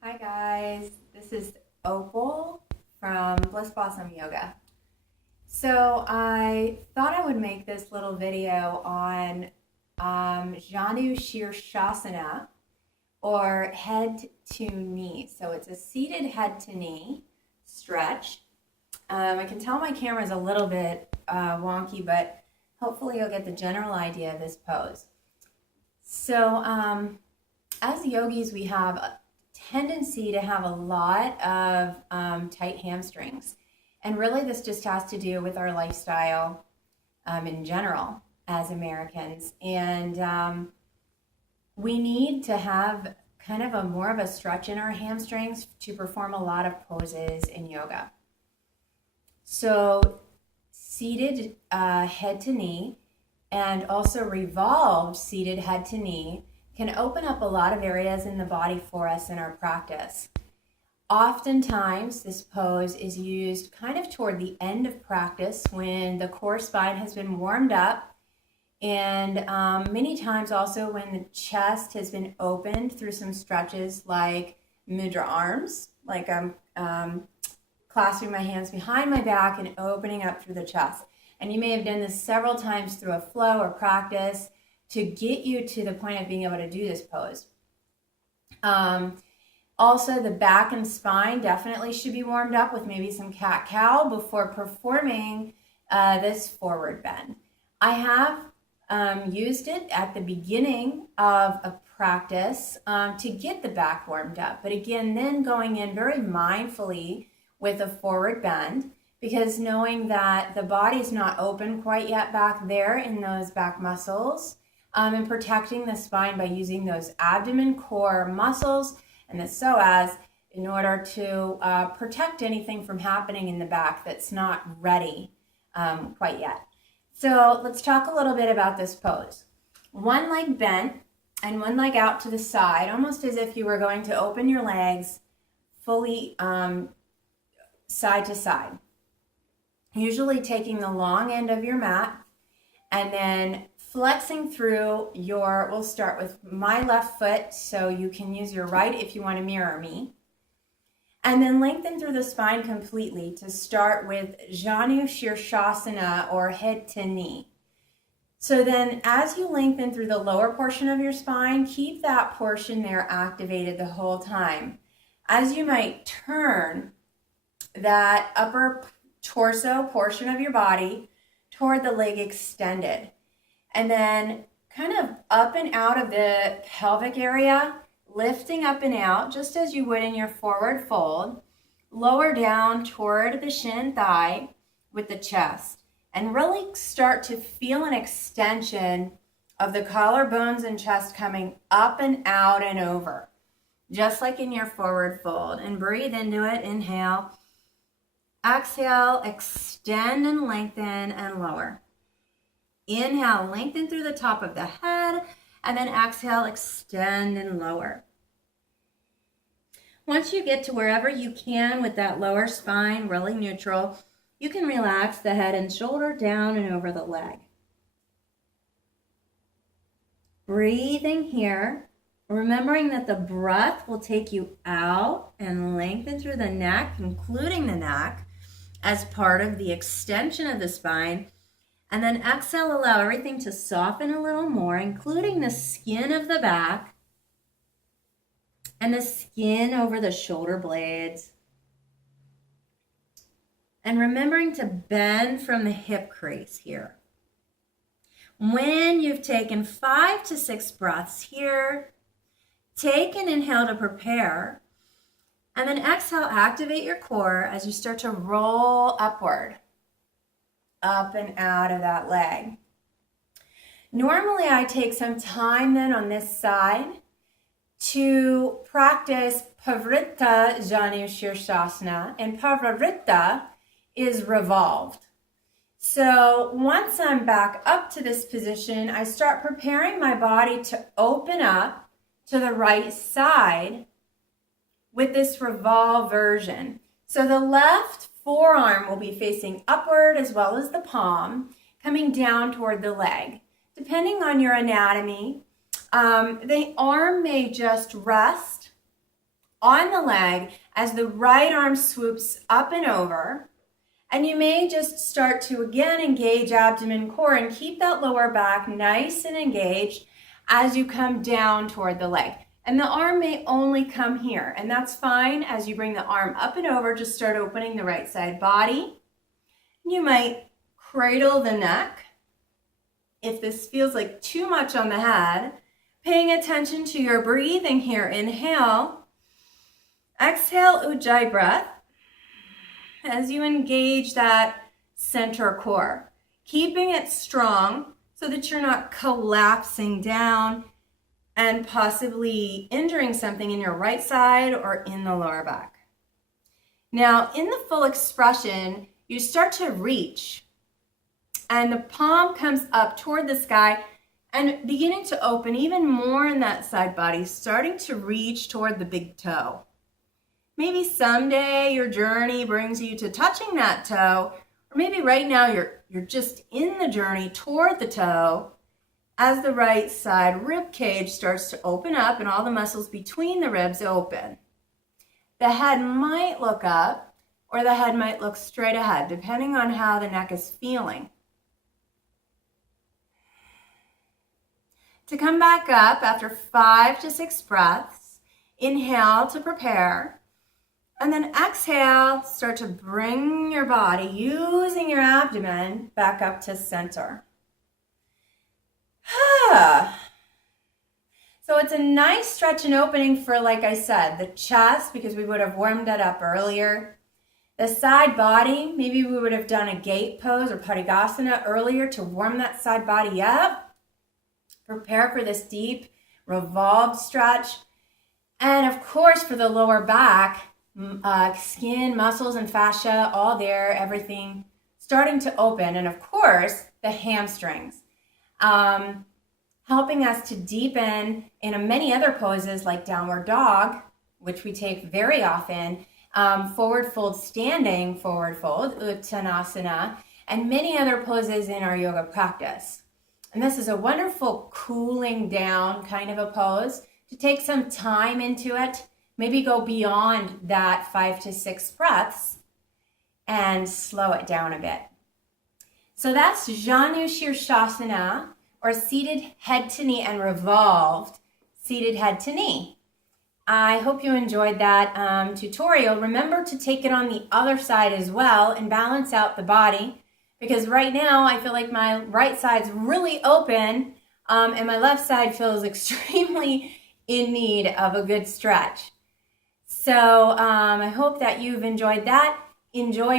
Hi guys, this is Opal from Bliss Blossom Yoga. So I thought I would make this little video on Janu Sirsasana, or head to knee. So it's a seated head to knee stretch. I can tell my camera is a little bit wonky, but hopefully you'll get the general idea of this pose. So as yogis, we have a tendency to have a lot of tight hamstrings. And really this just has to do with our lifestyle in general as Americans. And we need to have kind of more of a stretch in our hamstrings to perform a lot of poses in yoga. So seated head to knee and also revolved seated head to knee can open up a lot of areas in the body for us in our practice. Oftentimes, this pose is used kind of toward the end of practice when the core spine has been warmed up, and many times also when the chest has been opened through some stretches like mudra arms, like I'm clasping my hands behind my back and opening up through the chest. And you may have done this several times through a flow or practice to get you to the point of being able to do this pose. Also, the back and spine definitely should be warmed up with maybe some cat-cow before performing this forward bend. I have used it at the beginning of a practice to get the back warmed up. But again, then going in very mindfully with a forward bend, because knowing that the body's not open quite yet back there in those back muscles, and protecting the spine by using those abdomen core muscles and the psoas in order to protect anything from happening in the back that's not ready quite yet. So let's talk a little bit about this pose. One leg bent and one leg out to the side, almost as if you were going to open your legs fully side to side. Usually taking the long end of your mat and then flexing through we'll start with my left foot, so you can use your right if you want to mirror me. And then lengthen through the spine completely to start with Janu Sirsasana, or head to knee. So then as you lengthen through the lower portion of your spine, keep that portion there activated the whole time. As you might turn that upper torso portion of your body toward the leg extended. And then kind of up and out of the pelvic area, lifting up and out, just as you would in your forward fold. Lower down toward the shin thigh with the chest. And really start to feel an extension of the collarbones and chest coming up and out and over. Just like in your forward fold. And breathe into it. Inhale. Exhale, extend and lengthen and lower. Inhale, lengthen through the top of the head, and then exhale, extend and lower. Once you get to wherever you can with that lower spine really neutral, you can relax the head and shoulder down and over the leg. Breathing here, remembering that the breath will take you out and lengthen through the neck, including the neck, as part of the extension of the spine. And then exhale, allow everything to soften a little more, including the skin of the back and the skin over the shoulder blades. And remembering to bend from the hip crease here. When you've taken 5 to 6 breaths here, take an inhale to prepare. And then exhale, activate your core as you start to roll upward. Up and out of that leg. Normally I take some time then on this side to practice Pavrita Janu Sirsasana, and Pavrita is revolved. So once I'm back up to this position, I start preparing my body to open up to the right side with this revolve version. So the left forearm will be facing upward as well as the palm, coming down toward the leg. Depending on your anatomy, the arm may just rest on the leg as the right arm swoops up and over. And you may just start to again engage abdomen, core, and keep that lower back nice and engaged as you come down toward the leg. And the arm may only come here, and that's fine. As you bring the arm up and over, just start opening the right side body. You might cradle the neck if this feels like too much on the head. Paying attention to your breathing here. Inhale. Exhale, Ujjayi breath as you engage that center core. Keeping it strong so that you're not collapsing down and possibly injuring something in your right side or in the lower back. Now, in the full expression, you start to reach and the palm comes up toward the sky and beginning to open even more in that side body, starting to reach toward the big toe. Maybe someday your journey brings you to touching that toe, or maybe right now you're just in the journey toward the toe as the right side rib cage starts to open up and all the muscles between the ribs open. The head might look up or the head might look straight ahead, depending on how the neck is feeling. To come back up after 5 to 6 breaths, inhale to prepare, and then exhale, start to bring your body, using your abdomen, back up to center. So it's a nice stretch and opening for, like I said, the chest, because we would have warmed that up earlier. The side body, maybe we would have done a gate pose or Padangusthasana earlier to warm that side body up. Prepare for this deep revolved stretch. And of course, for the lower back, skin, muscles, and fascia, all there, everything starting to open. And of course, the hamstrings, helping us to deepen in many other poses like downward dog, which we take very often, forward fold standing, forward fold, Uttanasana, and many other poses in our yoga practice. And this is a wonderful cooling down kind of a pose to take some time into it, maybe go beyond that 5 to 6 breaths and slow it down a bit. So that's Janu Sirsasana, or seated head to knee, and revolved seated head to knee. I hope you enjoyed that tutorial. Remember to take it on the other side as well and balance out the body, because right now I feel like my right side's really open and my left side feels extremely in need of a good stretch. So I hope that you've enjoyed that. Enjoy your